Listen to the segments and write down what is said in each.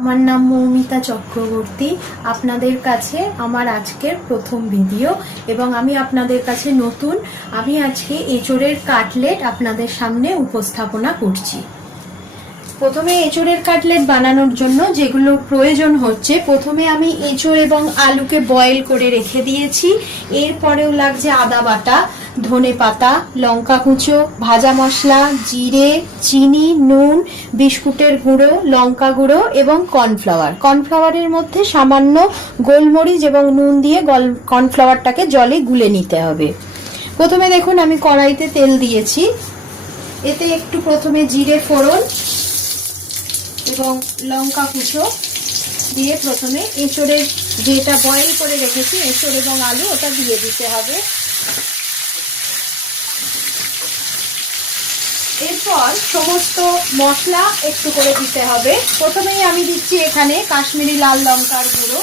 আমার নাম মৌমিতা চক্রবর্তী। আপনাদের কাছে আমার আজকের প্রথম ভিডিও এবং আমি আপনাদের কাছে নতুন। আমি আজকে এঁচোড়ের কাটলেট আপনাদের সামনে উপস্থাপনা করছি। প্রথমে এঁচোড়ের কাটলেট বানানোর জন্য যেগুলো প্রয়োজন হচ্ছে, প্রথমে আমি এঁচোড় এবং আলুকে বয়েল করে রেখে দিয়েছি। এরপরেও লাগছে আদা বাটা, ধনে পাতা, লঙ্কা কুচো, ভাজা মশলা, জিরে, চিনি, নুন, বিস্কুটের গুঁড়ো, লঙ্কা গুঁড়ো এবং কর্নফ্লাওয়ার। কর্নফ্লাওয়ারের মধ্যে সামান্য গোলমরিচ এবং নুন দিয়ে কর্নফ্লাওয়ারটাকে জলে গুলে নিতে হবে। প্রথমে দেখুন আমি কড়াইতে তেল দিয়েছি। এতে একটু প্রথমে জিরে ফোড়ন এবং লঙ্কা কুচো দিয়ে প্রথমে এঁচোড়ের যেটা বয়েল করে রেখেছি এঁচোড় এবং আলু ওটা দিয়ে দিতে হবে। এরপর সমস্ত মশলা একটু করে দিতে হবে। প্রথমেই আমি দিচ্ছি এখানে কাশ্মীরি লাল লঙ্কার গুঁড়ো।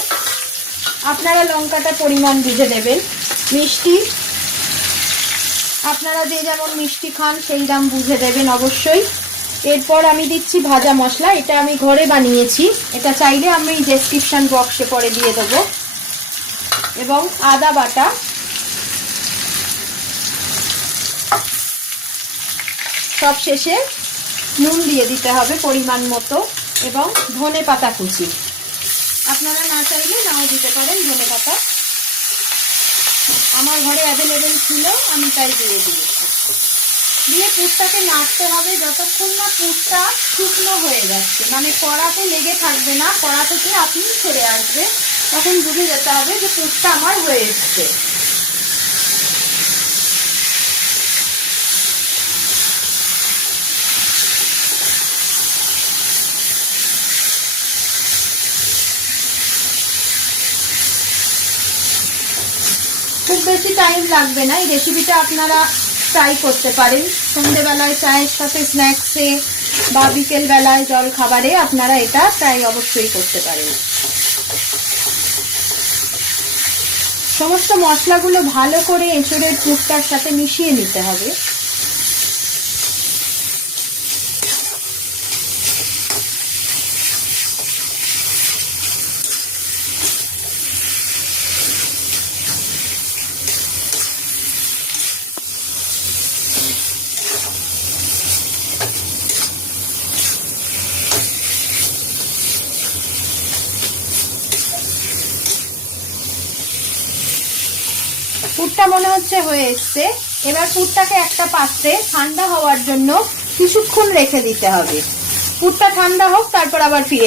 আপনারা লঙ্কাটা পরিমাণ বুঝে দেবেন। মিষ্টি আপনারা যে যেমন মিষ্টি খান সেই দাম বুঝে দেবেন অবশ্যই। এরপর আমি দিচ্ছি ভাজা মশলা। এটা আমি ঘরে বানিয়েছি, এটা চাইলে আমি ডেসক্রিপশন বক্সে পরে দিয়ে দেবো। এবং আদা বাটা, সব শেষে নুন দিয়ে দিতে হবে পরিমাণ মতো এবং ধনে পাতা কুচি। আপনারা না চাইলে নাও দিতে পারেন ধনে পাতা। আমার ঘরে অ্যাভেলেবেল ছিল, আমি তাই দিয়ে দিয়েছি। দিয়ে পুরটাকে নাড়তে হবে যতক্ষণ না পুরটা শুকনো হয়ে যাচ্ছে, মানে কড়াতে লেগে থাকবে না, কড়া থেকে আপনি ছেড়ে আসবে, তখন বুঝে যেতে হবে যে পুরটা আমার হয়ে এসছে। খুব বেশি টাইম লাগবে না। এই রেসিপিটা আপনারা ট্রাই করতে পারেন সন্ধ্যেবেলায় চায়ের সাথে, স্ন্যাক্সে বা বিকেল বেলায় জল খাবারে আপনারা এটা ট্রাই অবশ্যই করতে পারেন। সমস্ত মশলাগুলো ভালো করে এঁচোড়ের পুরটার সাথে মিশিয়ে নিতে হবে। পুরটা মনে হচ্ছে হয়ে এসছে। এবার পুরটাকে একটা পাত্রে ঠান্ডা হওয়ার জন্য কিছুক্ষণ রেখে দিতে হবে। পুরটা ঠান্ডা হোক, তারপর আবার ফিরে